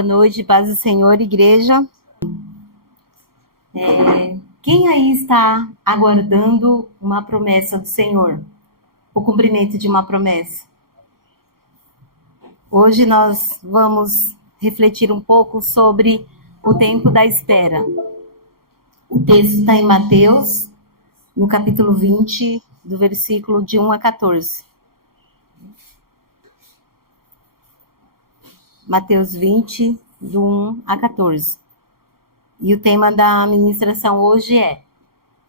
Boa noite, paz do Senhor, igreja. Quem aí está aguardando uma promessa do Senhor? O cumprimento de uma promessa? Hoje nós vamos refletir um pouco sobre o tempo da espera. O texto está em Mateus, no capítulo 20, do versículo de 1 a 14. Mateus 20, do 1 a 14. E o tema da ministração hoje é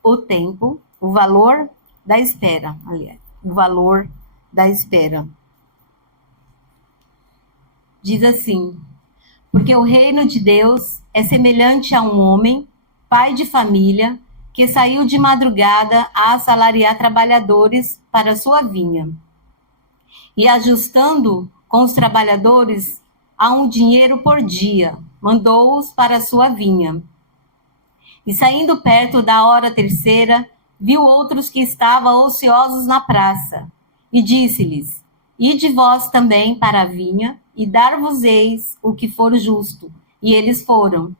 o tempo, o valor da espera. Aliás, o valor da espera. Diz assim: porque o reino de Deus é semelhante a um homem, pai de família, que saiu de madrugada a assalariar trabalhadores para sua vinha. E ajustando com os trabalhadores a um dinheiro por dia, mandou-os para a sua vinha. E saindo perto da hora terceira, viu outros que estavam ociosos na praça, e disse-lhes: ide vós também para a vinha, e dar-vos-eis o que for justo. E eles foram.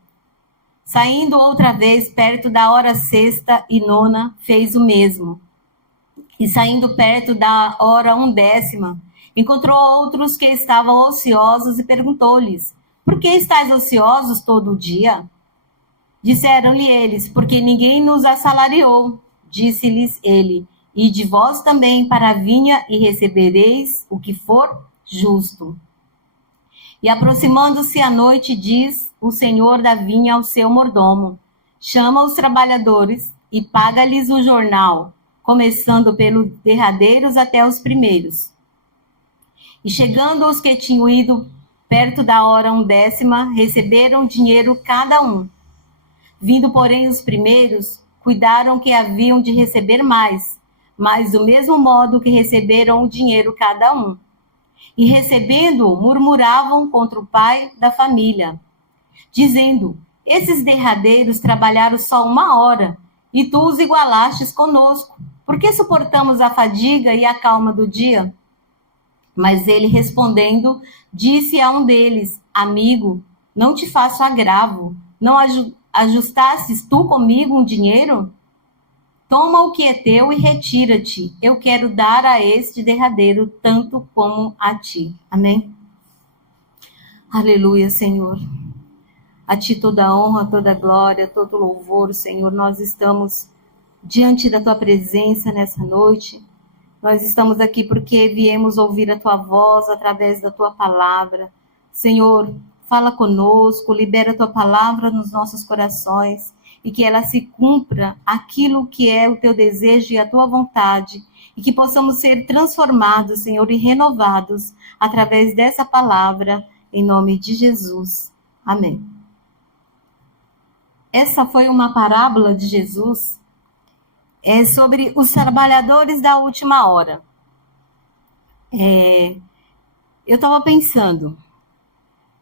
Saindo outra vez perto da hora sexta e nona, fez o mesmo. E saindo perto da hora 1ª, encontrou outros que estavam ociosos e perguntou-lhes: por que estáis ociosos todo o dia? Disseram-lhe eles: porque ninguém nos assalariou. Disse-lhes ele: ide vós também para a vinha e recebereis o que for justo. E aproximando-se a noite, diz o senhor da vinha ao seu mordomo: chama os trabalhadores e paga-lhes o jornal, começando pelos derradeiros até os primeiros. E chegando os que tinham ido perto da hora 1ª, receberam dinheiro cada um. Vindo, porém, os primeiros, cuidaram que haviam de receber mais, mas do mesmo modo que receberam o dinheiro cada um. E recebendo, murmuravam contra o pai da família, dizendo: esses derradeiros trabalharam só 1 hora, e tu os igualastes conosco. Por que suportamos a fadiga e a calma do dia? Mas ele, respondendo, disse a um deles: amigo, não te faço agravo, não ajustastes tu comigo um dinheiro? Toma o que é teu e retira-te. Eu quero dar a este derradeiro tanto como a ti. Amém? Aleluia, Senhor. A ti toda a honra, toda a glória, todo o louvor, Senhor. Nós estamos diante da tua presença nessa noite. Nós estamos aqui porque viemos ouvir a tua voz através da tua palavra. Senhor, fala conosco, libera a tua palavra nos nossos corações e que ela se cumpra aquilo que é o teu desejo e a tua vontade e que possamos ser transformados, Senhor, e renovados através dessa palavra, em nome de Jesus. Amém. Essa foi uma parábola de Jesus sobre os trabalhadores da última hora. Eu estava pensando,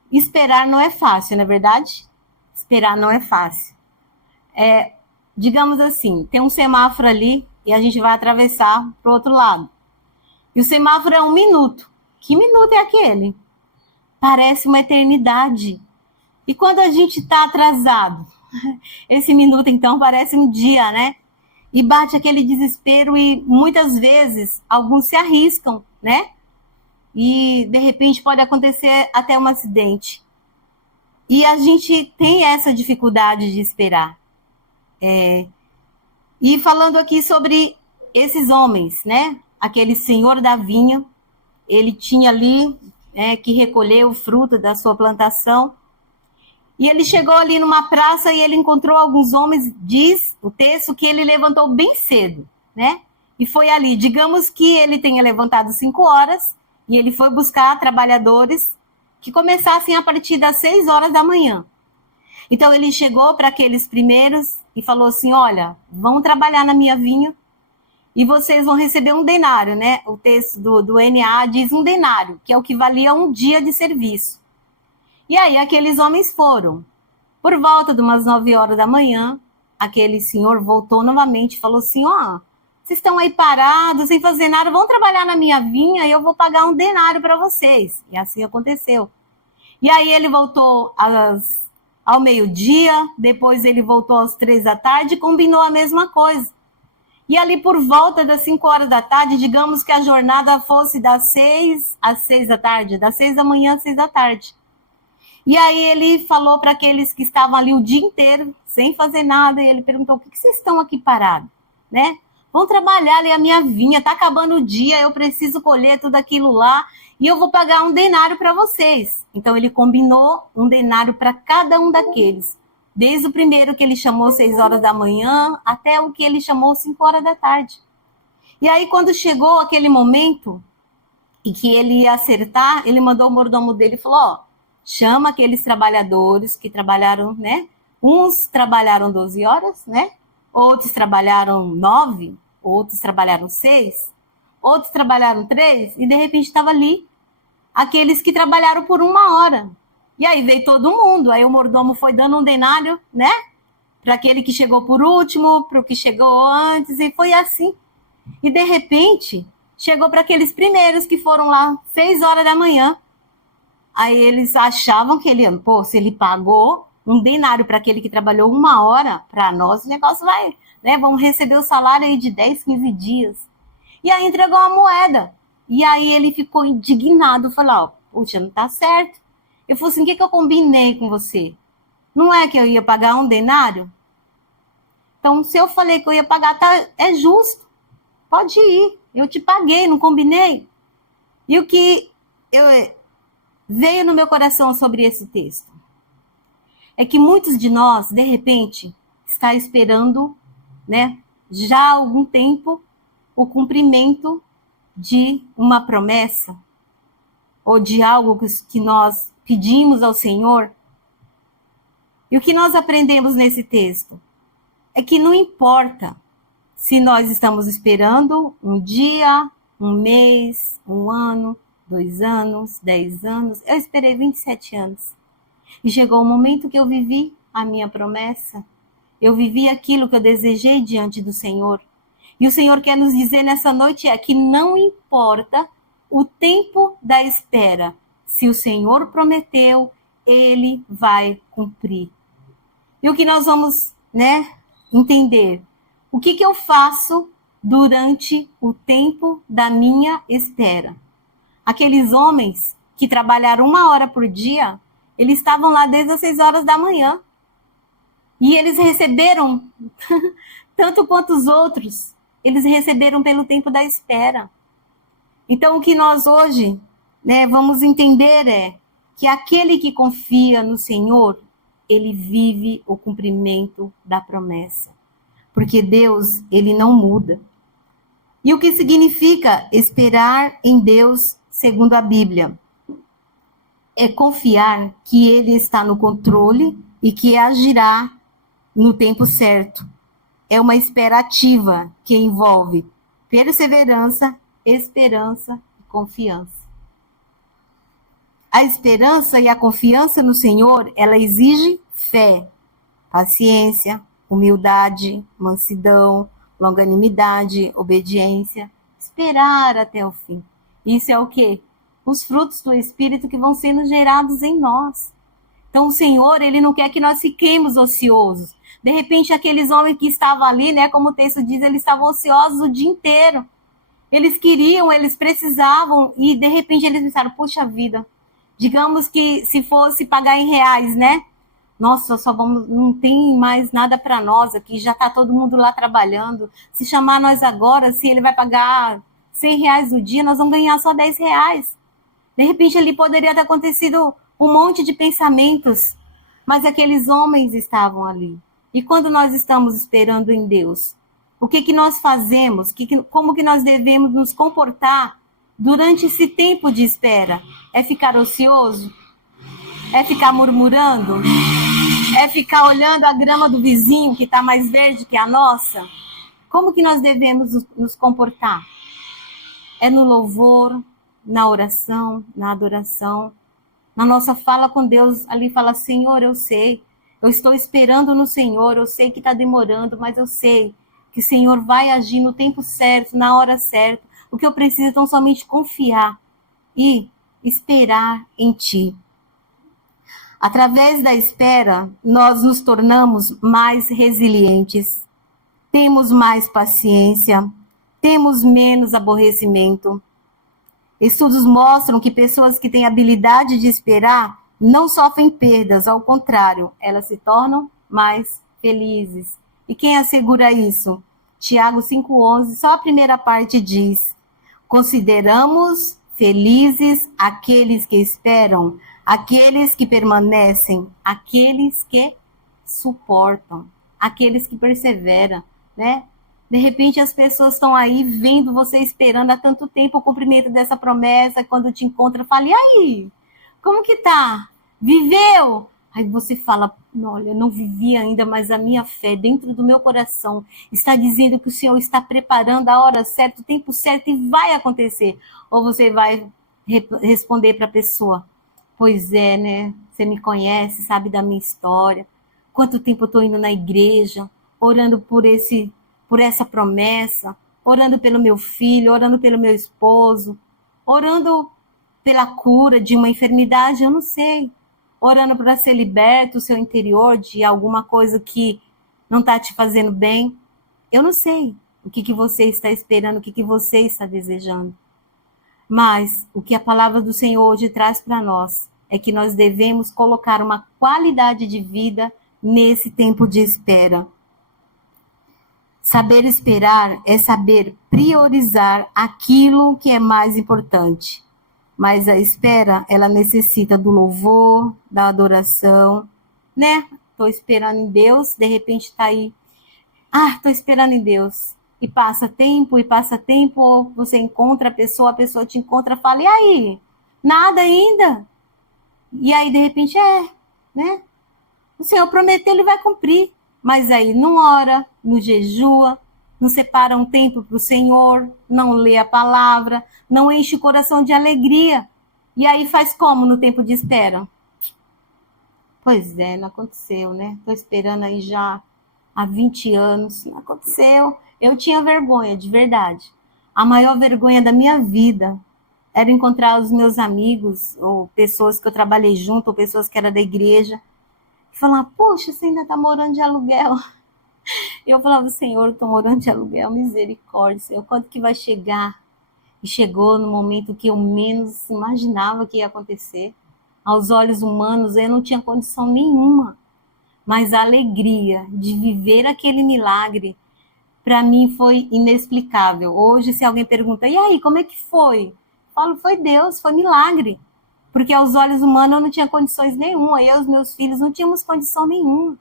esperar não é fácil, não é verdade? Esperar não é fácil. Digamos assim, tem um semáforo ali e a gente vai atravessar para o outro lado. E o semáforo é 1 minuto. Que minuto é aquele? Parece uma eternidade. E quando a gente está atrasado? Esse minuto, então, parece um dia, né? E bate aquele desespero e muitas vezes alguns se arriscam, né? E de repente pode acontecer até um acidente. E a gente tem essa dificuldade de esperar. E falando aqui sobre esses homens, né? Aquele senhor da vinha, ele tinha ali que recolher o fruto da sua plantação. E ele chegou ali numa praça e ele encontrou alguns homens, diz o texto, que ele levantou bem cedo, né? E foi ali, digamos que ele tenha levantado 5 horas e ele foi buscar trabalhadores que começassem a partir das 6 horas da manhã. Então ele chegou para aqueles primeiros e falou assim: olha, vão trabalhar na minha vinha e vocês vão receber um denário, né? O texto do NA diz um denário, que é o que valia 1 dia de serviço. E aí aqueles homens foram. Por volta de umas 9 horas da manhã, aquele senhor voltou novamente e falou assim: vocês estão aí parados, sem fazer nada, vão trabalhar na minha vinha e eu vou pagar um denário para vocês. E assim aconteceu. E aí ele voltou ao meio-dia, depois ele voltou às 3 da tarde e combinou a mesma coisa. E ali por volta das 5 horas da tarde, digamos que a jornada fosse das 6 às 6 da tarde, das 6 da manhã às 6 da tarde. E aí ele falou para aqueles que estavam ali o dia inteiro, sem fazer nada, e ele perguntou, por que vocês estão aqui parados? Né? Vão trabalhar ali a minha vinha, tá acabando o dia, eu preciso colher tudo aquilo lá, e eu vou pagar um denário para vocês. Então ele combinou um denário para cada um daqueles. Desde o primeiro que ele chamou 6 horas da manhã, até o que ele chamou 5 horas da tarde. E aí quando chegou aquele momento, e que ele ia acertar, ele mandou o mordomo dele e falou, ó, chama aqueles trabalhadores que trabalharam, né? Uns trabalharam 12 horas, né? Outros trabalharam 9, outros trabalharam 6, outros trabalharam 3, e de repente estava ali aqueles que trabalharam por 1 hora. E aí veio todo mundo, aí o mordomo foi dando um denário, né? Para aquele que chegou por último, para o que chegou antes, e foi assim. E de repente, chegou para aqueles primeiros que foram lá 6 horas da manhã. Aí eles achavam que ele, pô, se ele pagou um denário para aquele que trabalhou 1 hora, para nós o negócio vai, né? Vamos receber o salário aí de 10, 15 dias. E aí entregou uma moeda. E aí ele ficou indignado, falou, ó, puxa, não tá certo. Eu falei assim, o que eu combinei com você? Não é que eu ia pagar um denário? Então, se eu falei que eu ia pagar, tá, é justo. Pode ir. Eu te paguei, não combinei? E o que veio no meu coração sobre esse texto é que muitos de nós, de repente, está esperando, né, já há algum tempo, o cumprimento de uma promessa ou de algo que nós pedimos ao Senhor. E o que nós aprendemos nesse texto é que não importa se nós estamos esperando um dia, um mês, um ano, 2 anos, 10 anos. Eu esperei 27 anos. E chegou o momento que eu vivi a minha promessa. Eu vivi aquilo que eu desejei diante do Senhor. E o Senhor quer nos dizer nessa noite que não importa o tempo da espera. Se o Senhor prometeu, Ele vai cumprir. E o que nós vamos, né, entender? O que eu faço durante o tempo da minha espera? Aqueles homens que trabalharam 1 hora por dia, eles estavam lá desde as 6 horas da manhã. E eles receberam, tanto quanto os outros, eles receberam pelo tempo da espera. Então, o que nós hoje, né, vamos entender é que aquele que confia no Senhor, ele vive o cumprimento da promessa. Porque Deus, ele não muda. E o que significa esperar em Deus, segundo a Bíblia? É confiar que Ele está no controle e que agirá no tempo certo. É uma espera ativa que envolve perseverança, esperança e confiança. A esperança e a confiança no Senhor, ela exige fé, paciência, humildade, mansidão, longanimidade, obediência, esperar até o fim. Isso é o quê? Os frutos do Espírito que vão sendo gerados em nós. Então o Senhor, Ele não quer que nós fiquemos ociosos. De repente, aqueles homens que estavam ali, né, como o texto diz, eles estavam ociosos o dia inteiro. Eles queriam, eles precisavam, e de repente eles pensaram, puxa vida, digamos que se fosse pagar em reais, né? Nossa, não tem mais nada para nós aqui, já está todo mundo lá trabalhando. Se chamar nós agora, se ele vai pagar R$100 no dia, nós vamos ganhar só R$10. De repente ali poderia ter acontecido um monte de pensamentos, mas aqueles homens estavam ali. E quando nós estamos esperando em Deus, o que nós fazemos? Como que nós devemos nos comportar durante esse tempo de espera? É ficar ocioso? É ficar murmurando? É ficar olhando a grama do vizinho que está mais verde que a nossa? Como que nós devemos nos comportar? É no louvor, na oração, na adoração, na nossa fala com Deus, ali fala, Senhor, eu sei, eu estou esperando no Senhor, eu sei que está demorando, mas eu sei que o Senhor vai agir no tempo certo, na hora certa. O que eu preciso é tão somente confiar e esperar em Ti. Através da espera, nós nos tornamos mais resilientes, temos mais paciência, temos menos aborrecimento. Estudos mostram que pessoas que têm habilidade de esperar não sofrem perdas, ao contrário, elas se tornam mais felizes. E quem assegura isso? Tiago 5,11, só a primeira parte diz: consideramos felizes aqueles que esperam, aqueles que permanecem, aqueles que suportam, aqueles que perseveram, né? De repente as pessoas estão aí vendo você esperando há tanto tempo o cumprimento dessa promessa, quando te encontra, fala: e aí? Como que tá? Viveu? Aí você fala: olha, eu não vivi ainda, mas a minha fé dentro do meu coração está dizendo que o Senhor está preparando a hora certa, o tempo certo, e vai acontecer. Ou você vai responder para a pessoa: pois é, né? Você me conhece, sabe da minha história. Quanto tempo eu estou indo na igreja, orando por essa promessa, orando pelo meu filho, orando pelo meu esposo, orando pela cura de uma enfermidade, eu não sei. Orando para ser liberto o seu interior de alguma coisa que não está te fazendo bem. Eu não sei o que você está esperando, o que você está desejando. Mas o que a palavra do Senhor hoje traz para nós é que nós devemos colocar uma qualidade de vida nesse tempo de espera. Saber esperar é saber priorizar aquilo que é mais importante. Mas a espera, ela necessita do louvor, da adoração, né? Estou esperando em Deus, de repente está aí. Estou esperando em Deus. E passa tempo, ou você encontra a pessoa te encontra, fala: e aí? Nada ainda? E aí, de repente, né? O Senhor prometeu, Ele vai cumprir. Mas aí não ora, não jejua, não separa um tempo para o Senhor, não lê a palavra, não enche o coração de alegria. E aí faz como no tempo de espera? Pois é, não aconteceu, né? Estou esperando aí já há 20 anos, não aconteceu. Eu tinha vergonha, de verdade. A maior vergonha da minha vida era encontrar os meus amigos, ou pessoas que eu trabalhei junto, ou pessoas que eram da igreja, e falar: poxa, você ainda está morando de aluguel. Eu falava: Senhor, estou morando de aluguel, misericórdia, Senhor, quando que vai chegar? E chegou no momento que eu menos imaginava que ia acontecer. Aos olhos humanos, eu não tinha condição nenhuma. Mas a alegria de viver aquele milagre, para mim, foi inexplicável. Hoje, se alguém pergunta: e aí, como é que foi? Eu falo: foi Deus, foi milagre. Porque aos olhos humanos eu não tinha condições nenhuma. Eu e os meus filhos não tínhamos condição nenhuma.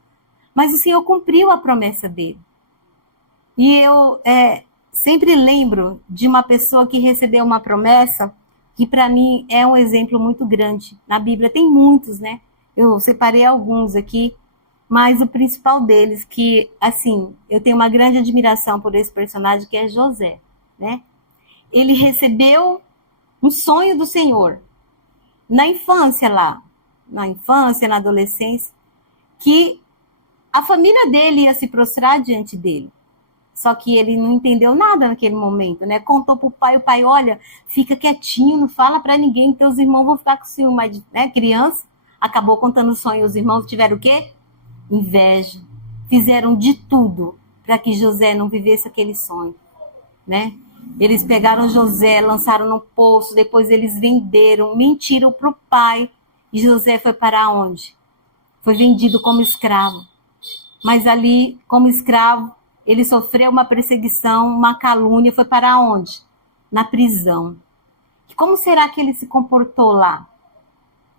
Mas o Senhor cumpriu a promessa dele. E eu sempre lembro de uma pessoa que recebeu uma promessa que para mim é um exemplo muito grande. Na Bíblia tem muitos, né? Eu separei alguns aqui, mas o principal deles, que, assim, eu tenho uma grande admiração por esse personagem, que é José, né? Ele recebeu um sonho do Senhor na infância, na adolescência, que a família dele ia se prostrar diante dele. Só que ele não entendeu nada naquele momento, né? Contou pro pai, o pai: olha, fica quietinho, não fala para ninguém, teus irmãos vão ficar com ciúme. Mas, né, criança, acabou contando o sonho. Os irmãos tiveram o quê? Inveja. Fizeram de tudo para que José não vivesse aquele sonho, né? Eles pegaram José, lançaram no poço, depois eles venderam, mentiram pro pai. E José foi para onde? Foi vendido como escravo. Mas ali, como escravo, ele sofreu uma perseguição, uma calúnia, foi para onde? Na prisão. E como será que ele se comportou lá?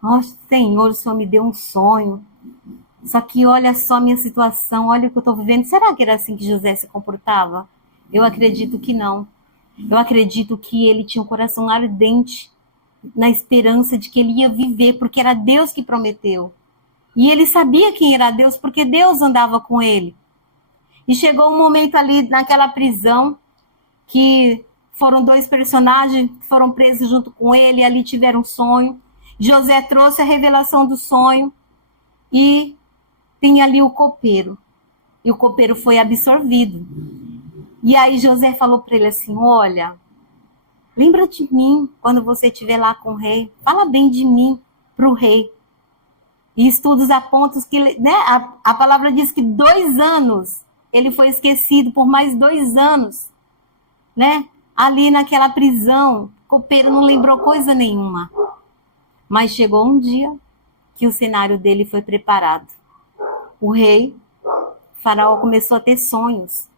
Nossa, Senhor, o Senhor me deu um sonho. Só que olha só a minha situação, olha o que eu estou vivendo. Será que era assim que José se comportava? Eu acredito que não. Eu acredito que ele tinha um coração ardente na esperança de que ele ia viver, porque era Deus que prometeu. E ele sabia quem era Deus, porque Deus andava com ele. E chegou um momento ali naquela prisão que foram dois personagens que foram presos junto com ele, e ali tiveram um sonho. José trouxe a revelação do sonho e tem ali o copeiro. E o copeiro foi absorvido. E aí José falou para ele assim: olha, lembra de mim quando você estiver lá com o rei. Fala bem de mim para o rei. E estudos apontam que, né, a palavra diz que 2 anos ele foi esquecido, por mais 2 anos, né? Ali naquela prisão, o copeiro não lembrou coisa nenhuma. Mas chegou um dia que o cenário dele foi preparado. O rei, Faraó, começou a ter sonhos.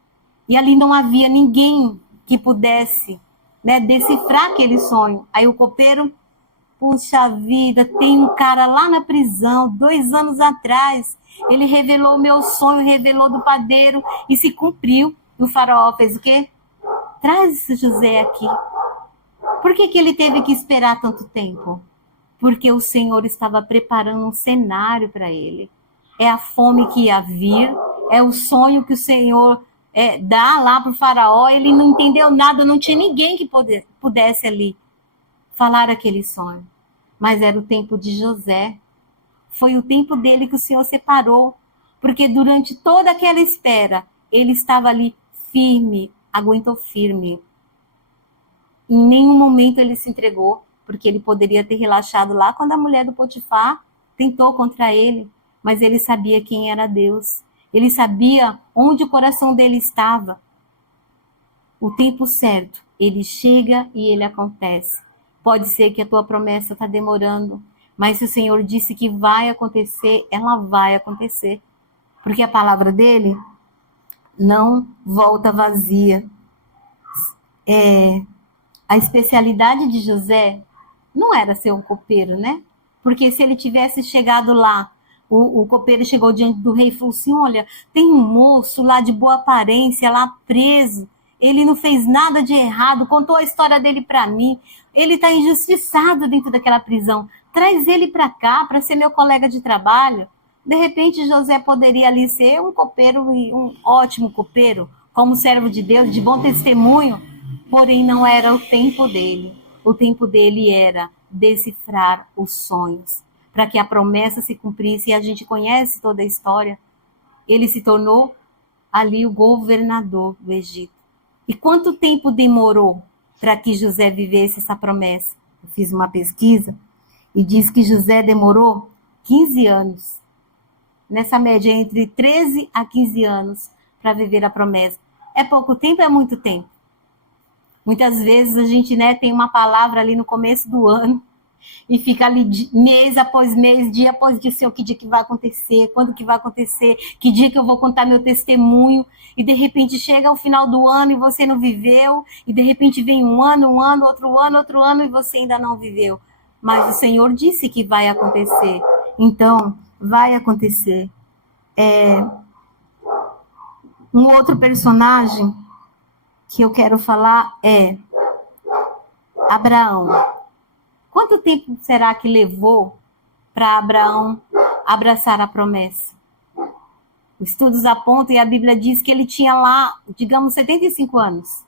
E ali não havia ninguém que pudesse, né, decifrar aquele sonho. Aí o copeiro, puxa vida, tem um cara lá na prisão, 2 anos atrás. Ele revelou o meu sonho, revelou do padeiro e se cumpriu. E o faraó fez o quê? Traz esse José aqui. Por que ele teve que esperar tanto tempo? Porque o Senhor estava preparando um cenário para ele. É a fome que ia vir, é o sonho que o Senhor dá lá para o faraó. Ele não entendeu nada, não tinha ninguém que pudesse ali falar aquele sonho. Mas era o tempo de José. Foi o tempo dele que o Senhor separou. Porque durante toda aquela espera, ele estava ali firme, aguentou firme. Em nenhum momento ele se entregou, porque ele poderia ter relaxado lá quando a mulher do Potifar tentou contra ele. Mas ele sabia quem era Deus. Ele sabia onde o coração dele estava. O tempo certo, ele chega e ele acontece. Pode ser que a tua promessa está demorando, mas se o Senhor disse que vai acontecer, ela vai acontecer. Porque a palavra dele não volta vazia. A especialidade de José não era ser um copeiro, né? Porque se ele tivesse chegado lá, o copeiro chegou diante do rei e falou assim, olha, tem um moço lá de boa aparência, lá preso, ele não fez nada de errado, contou a história dele para mim, ele está injustiçado dentro daquela prisão, traz ele para cá, para ser meu colega de trabalho. De repente, José poderia ali ser um copeiro, e um ótimo copeiro, como servo de Deus, de bom testemunho, porém não era o tempo dele. O tempo dele era decifrar os sonhos, para que a promessa se cumprisse, e a gente conhece toda a história. Ele se tornou ali o governador do Egito. E quanto tempo demorou para que José vivesse essa promessa? Eu fiz uma pesquisa e diz que José demorou 15 anos. Nessa média, entre 13 a 15 anos para viver a promessa. É pouco tempo, é muito tempo. Muitas vezes a gente, né, tem uma palavra ali no começo do ano e fica ali mês após mês, dia após dia, Senhor, que dia que vai acontecer, quando que vai acontecer, que dia que eu vou contar meu testemunho, e de repente chega o final do ano e você não viveu, e de repente vem um ano, outro ano, e você ainda não viveu. Mas o Senhor disse que vai acontecer, então vai acontecer. Um outro personagem que eu quero falar é Abraão. Quanto tempo será que levou para Abraão abraçar a promessa? Estudos apontam e a Bíblia diz que ele tinha lá, digamos, 75 anos.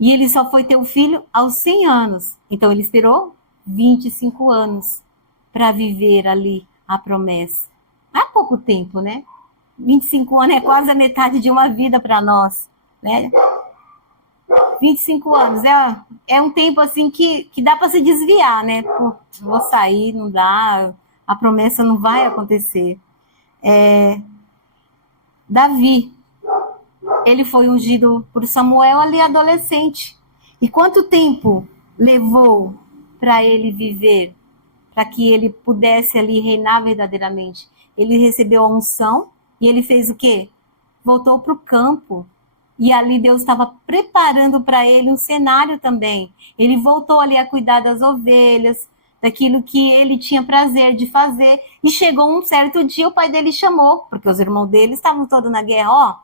E ele só foi ter o filho aos 100 anos. Então ele esperou 25 anos para viver ali a promessa. Há pouco tempo, né? 25 anos é quase a metade de uma vida para nós, né? 25 anos, é um tempo assim que dá para se desviar, né? Pô, vou sair, não dá, a promessa não vai acontecer. Davi, ele foi ungido por Samuel ali adolescente. E quanto tempo levou para ele viver, para que ele pudesse ali reinar verdadeiramente? Ele recebeu a unção e ele fez o quê? Voltou para o campo. E ali Deus estava preparando para ele um cenário também. Ele voltou ali a cuidar das ovelhas, daquilo que ele tinha prazer de fazer. E chegou um certo dia, o pai dele chamou, porque os irmãos dele estavam todos na guerra. Ó,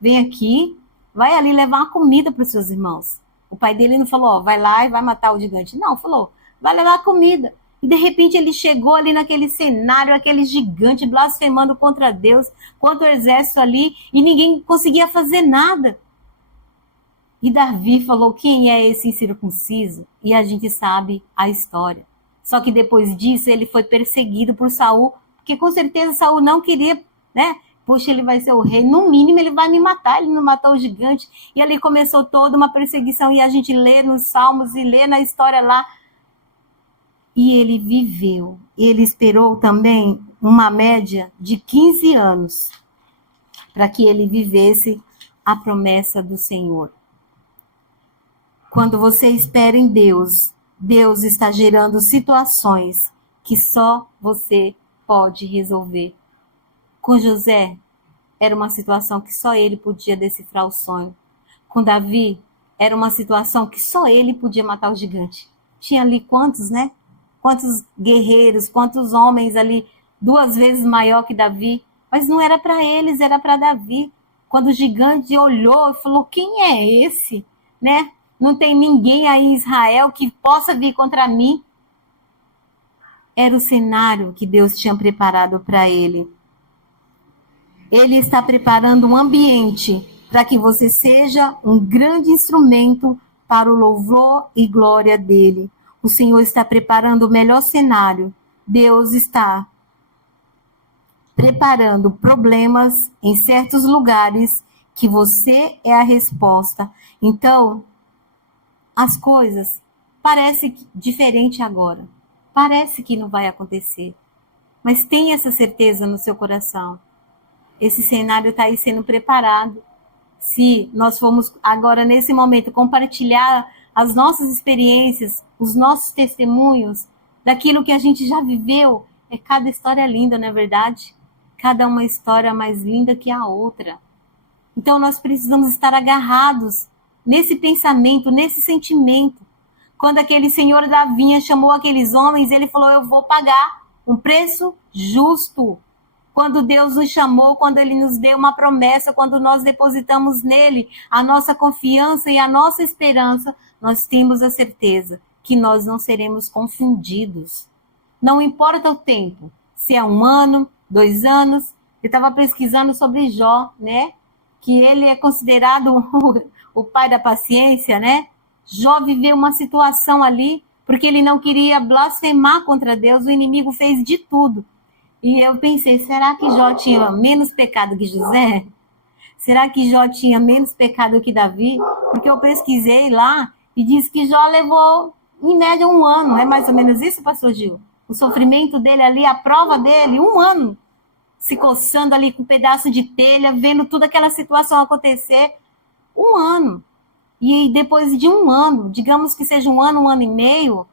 vem aqui, vai ali levar uma comida para os seus irmãos. O pai dele não falou, ó, vai lá e vai matar o gigante. Não, falou, vai levar comida. E de repente ele chegou ali naquele cenário, aquele gigante blasfemando contra Deus, contra o exército ali, e ninguém conseguia fazer nada. E Davi falou, quem é esse incircunciso? E a gente sabe a história. Só que depois disso ele foi perseguido por Saul, porque com certeza Saul não queria, né? Poxa, ele vai ser o rei, no mínimo ele vai me matar, ele não matou o gigante. E ali começou toda uma perseguição, e a gente lê nos Salmos e lê na história lá. E ele viveu, ele esperou também uma média de 15 anos para que ele vivesse a promessa do Senhor. Quando você espera em Deus, Deus está gerando situações que só você pode resolver. Com José, era uma situação que só ele podia decifrar o sonho. Com Davi, era uma situação que só ele podia matar o gigante. Tinha ali quantos, né? Quantos guerreiros, quantos homens ali, 2 vezes maior que Davi. Mas não era para eles, era para Davi. Quando o gigante olhou e falou, quem é esse? Né? Não tem ninguém aí em Israel que possa vir contra mim. Era o cenário que Deus tinha preparado para ele. Ele está preparando um ambiente para que você seja um grande instrumento para o louvor e glória dele. O Senhor está preparando o melhor cenário. Deus está preparando problemas em certos lugares que você é a resposta. Então, as coisas parecem diferente agora. Parece que não vai acontecer. Mas tenha essa certeza no seu coração. Esse cenário está aí sendo preparado. Se nós formos agora, nesse momento, compartilhar as nossas experiências, os nossos testemunhos, daquilo que a gente já viveu, cada história linda, não é verdade? Cada uma história mais linda que a outra. Então, nós precisamos estar agarrados nesse pensamento, nesse sentimento. Quando aquele senhor da vinha chamou aqueles homens, ele falou, eu vou pagar um preço justo. Quando Deus nos chamou, quando ele nos deu uma promessa, quando nós depositamos nele a nossa confiança e a nossa esperança, nós temos a certeza que nós não seremos confundidos. Não importa o tempo, se é 1 ano, 2 anos. Eu estava pesquisando sobre Jó, né? Que ele é considerado o pai da paciência, né? Jó viveu uma situação ali, porque ele não queria blasfemar contra Deus, o inimigo fez de tudo. E eu pensei, será que Jó tinha menos pecado que José? Será que Jó tinha menos pecado que Davi? Porque eu pesquisei lá e diz que Jó levou, em média, 1 ano. É mais ou menos isso, pastor Gil? O sofrimento dele ali, a prova dele, 1 ano. Se coçando ali com um pedaço de telha, vendo toda aquela situação acontecer. 1 ano. E depois de 1 ano, digamos que seja 1 ano e meio,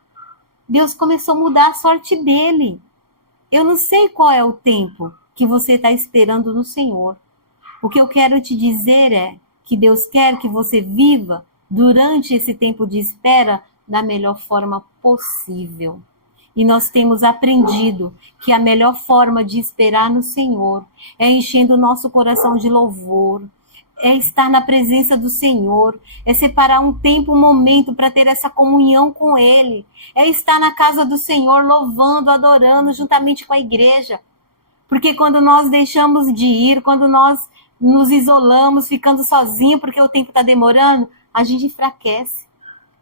Deus começou a mudar a sorte dele. Eu não sei qual é o tempo que você está esperando no Senhor. O que eu quero te dizer é que Deus quer que você viva durante esse tempo de espera da melhor forma possível. E nós temos aprendido que a melhor forma de esperar no Senhor é enchendo o nosso coração de louvor, é estar na presença do Senhor, é separar um tempo, um momento para ter essa comunhão com Ele, é estar na casa do Senhor louvando, adorando juntamente com a igreja. Porque quando nós deixamos de ir, quando nós nos isolamos, ficando sozinhos porque o tempo está demorando, a gente enfraquece.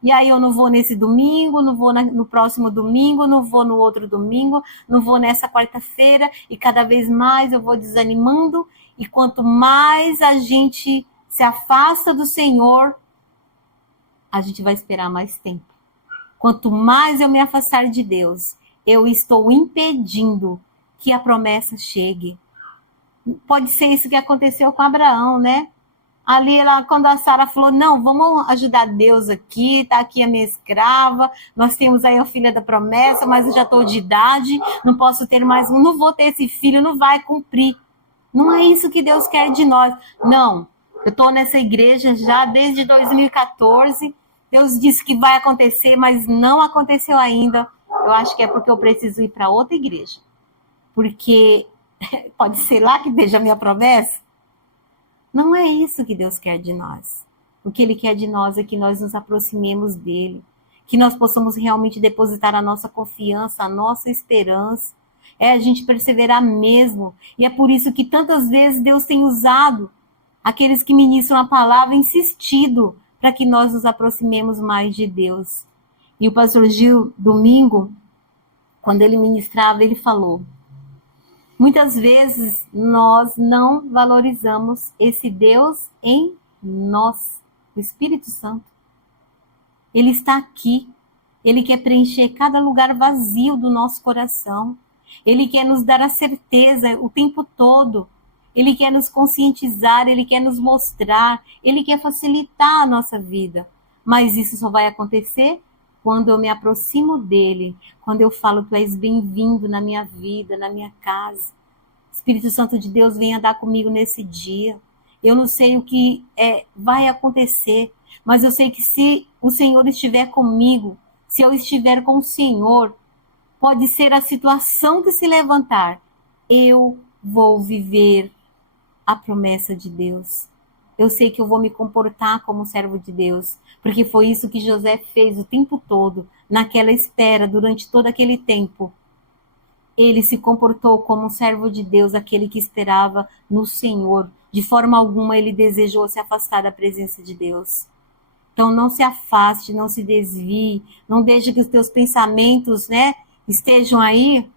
E aí eu não vou nesse domingo, não vou no próximo domingo, não vou no outro domingo, não vou nessa quarta-feira, e cada vez mais eu vou desanimando. E quanto mais a gente se afasta do Senhor, a gente vai esperar mais tempo. Quanto mais eu me afastar de Deus, eu estou impedindo que a promessa chegue. Pode ser isso que aconteceu com Abraão, né? Ali, quando a Sara falou, não, vamos ajudar Deus aqui, está aqui a minha escrava, nós temos aí a filha da promessa, mas eu já estou de idade, não posso ter mais um, não vou ter esse filho, não vai cumprir. Não é isso que Deus quer de nós. Não, eu estou nessa igreja já desde 2014, Deus disse que vai acontecer, mas não aconteceu ainda. Eu acho que é porque eu preciso ir para outra igreja. Porque pode ser lá que esteja a minha promessa. Não é isso que Deus quer de nós. O que Ele quer de nós é que nós nos aproximemos dEle, que nós possamos realmente depositar a nossa confiança, a nossa esperança. É a gente perseverar mesmo. E é por isso que tantas vezes Deus tem usado aqueles que ministram a palavra, insistido para que nós nos aproximemos mais de Deus. E o pastor Gil, domingo, quando ele ministrava, ele falou: muitas vezes nós não valorizamos esse Deus em nós, o Espírito Santo. Ele está aqui. Ele quer preencher cada lugar vazio do nosso coração. Ele quer nos dar a certeza o tempo todo. Ele quer nos conscientizar, Ele quer nos mostrar, Ele quer facilitar a nossa vida. Mas isso só vai acontecer quando eu me aproximo dEle, quando eu falo, Tu és bem-vindo na minha vida, na minha casa. Espírito Santo de Deus, vem andar comigo nesse dia. Eu não sei o que vai acontecer, mas eu sei que se o Senhor estiver comigo, se eu estiver com o Senhor, pode ser a situação que se levantar, eu vou viver a promessa de Deus. Eu sei que eu vou me comportar como servo de Deus, porque foi isso que José fez o tempo todo, naquela espera, durante todo aquele tempo. Ele se comportou como um servo de Deus, aquele que esperava no Senhor. De forma alguma ele desejou se afastar da presença de Deus. Então não se afaste, não se desvie, não deixe que os teus pensamentos, estejam aí,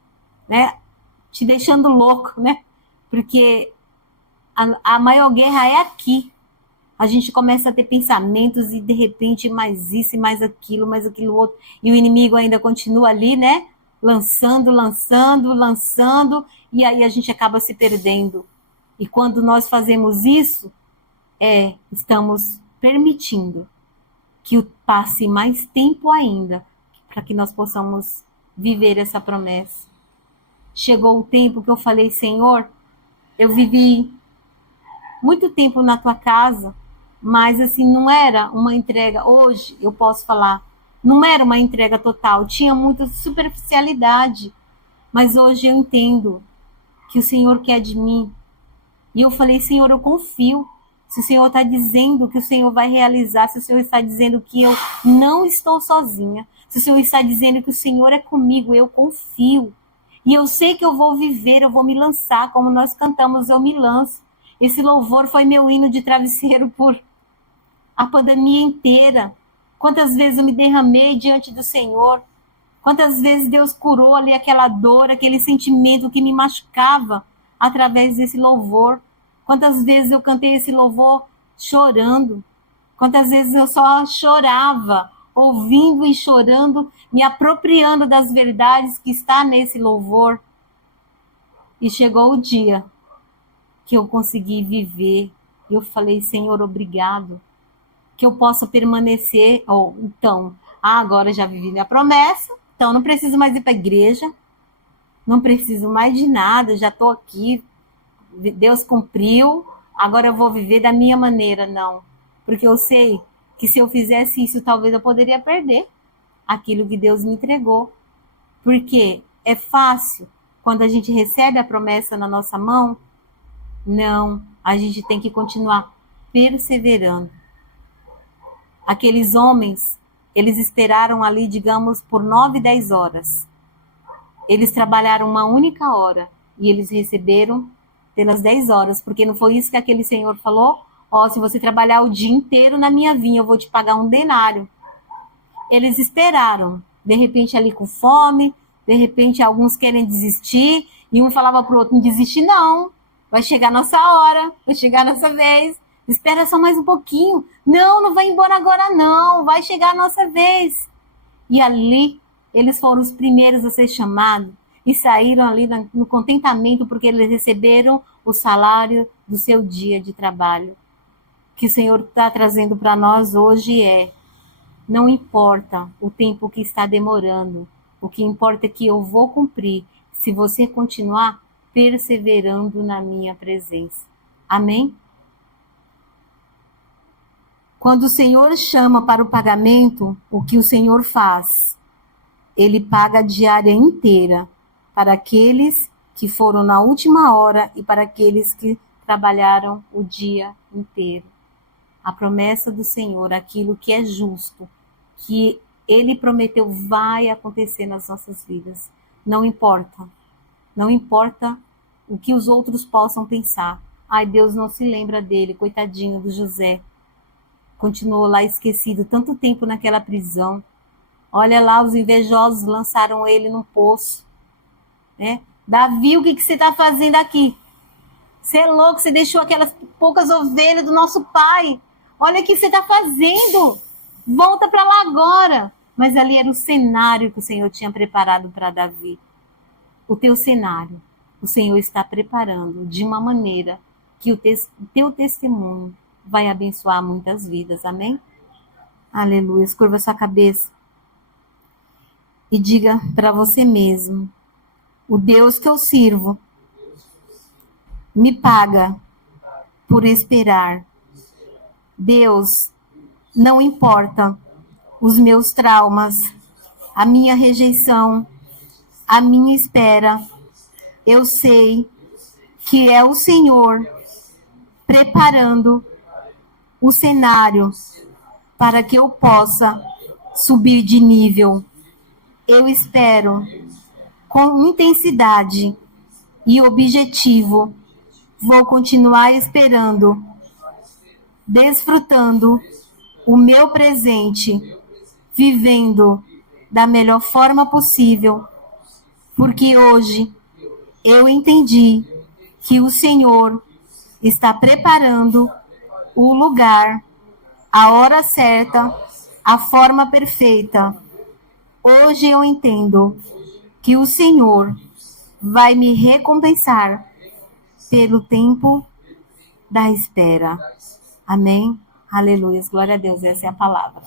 te deixando louco, Porque a maior guerra é aqui. A gente começa a ter pensamentos e de repente mais isso e mais aquilo outro. E o inimigo ainda continua ali, lançando, e aí a gente acaba se perdendo. E quando nós fazemos isso, estamos permitindo que passe mais tempo ainda para que nós possamos viver essa promessa. Chegou o tempo que eu falei, Senhor, eu vivi muito tempo na tua casa, mas assim, não era uma entrega, hoje eu posso falar, não era uma entrega total, tinha muita superficialidade, mas hoje eu entendo que o Senhor quer de mim. E eu falei, Senhor, eu confio. Se o Senhor está dizendo que o Senhor vai realizar, se o Senhor está dizendo que eu não estou sozinha, se o Senhor está dizendo que o Senhor é comigo, eu confio. E eu sei que eu vou viver, eu vou me lançar, como nós cantamos, eu me lanço. Esse louvor foi meu hino de travesseiro por a pandemia inteira. Quantas vezes eu me derramei diante do Senhor. Quantas vezes Deus curou ali aquela dor, aquele sentimento que me machucava através desse louvor. Quantas vezes eu cantei esse louvor chorando. Quantas vezes eu só chorava, ouvindo e chorando, me apropriando das verdades que está nesse louvor. E chegou o dia que eu consegui viver. E eu falei, Senhor, obrigado. Que eu possa permanecer. Agora já vivi minha promessa, então não preciso mais ir para a igreja, não preciso mais de nada, já estou aqui, Deus cumpriu, agora eu vou viver da minha maneira. Não, porque eu sei que se eu fizesse isso, talvez eu poderia perder aquilo que Deus me entregou, porque é fácil, quando a gente recebe a promessa na nossa mão, não, a gente tem que continuar perseverando. Aqueles homens, eles esperaram ali, digamos, por 9, 10 horas. Eles trabalharam uma única hora e eles receberam pelas 10 horas, porque não foi isso que aquele senhor falou? Se você trabalhar o dia inteiro na minha vinha, eu vou te pagar um denário. Eles esperaram, de repente ali com fome, de repente alguns querem desistir, e um falava para o outro, não desiste não, vai chegar a nossa hora, vai chegar a nossa vez, espera só mais um pouquinho, não vai embora agora não, vai chegar a nossa vez. E ali, eles foram os primeiros a ser chamados, e saíram ali no contentamento, porque eles receberam o salário do seu dia de trabalho. O que o Senhor está trazendo para nós hoje não importa o tempo que está demorando, o que importa é que eu vou cumprir, se você continuar perseverando na minha presença. Amém? Quando o Senhor chama para o pagamento, o que o Senhor faz? Ele paga a diária inteira para aqueles que foram na última hora e para aqueles que trabalharam o dia inteiro. A promessa do Senhor, aquilo que é justo, que Ele prometeu, vai acontecer nas nossas vidas. Não importa. Não importa o que os outros possam pensar. Ai, Deus não se lembra dele, coitadinho do José. Continuou lá esquecido tanto tempo naquela prisão. Olha lá, os invejosos lançaram ele num poço. Davi, o que você está fazendo aqui? Você é louco, você deixou aquelas poucas ovelhas do nosso pai. Olha o que você está fazendo. Volta para lá agora. Mas ali era o cenário que o Senhor tinha preparado para Davi. o teu cenário, o Senhor está preparando de uma maneira que o teu testemunho vai abençoar muitas vidas, amém? Aleluia. Curva sua cabeça e diga para você mesmo: o Deus que eu sirvo me paga por esperar. Deus, não importa os meus traumas, a minha rejeição, a minha espera, eu sei que é o Senhor preparando o cenário para que eu possa subir de nível. Eu espero com intensidade e objetivo. Vou continuar esperando, desfrutando o meu presente, vivendo da melhor forma possível, porque hoje eu entendi que o Senhor está preparando o lugar, a hora certa, a forma perfeita. Hoje eu entendo que o Senhor vai me recompensar pelo tempo da espera. Amém? Aleluia. Glória a Deus. Essa é a palavra.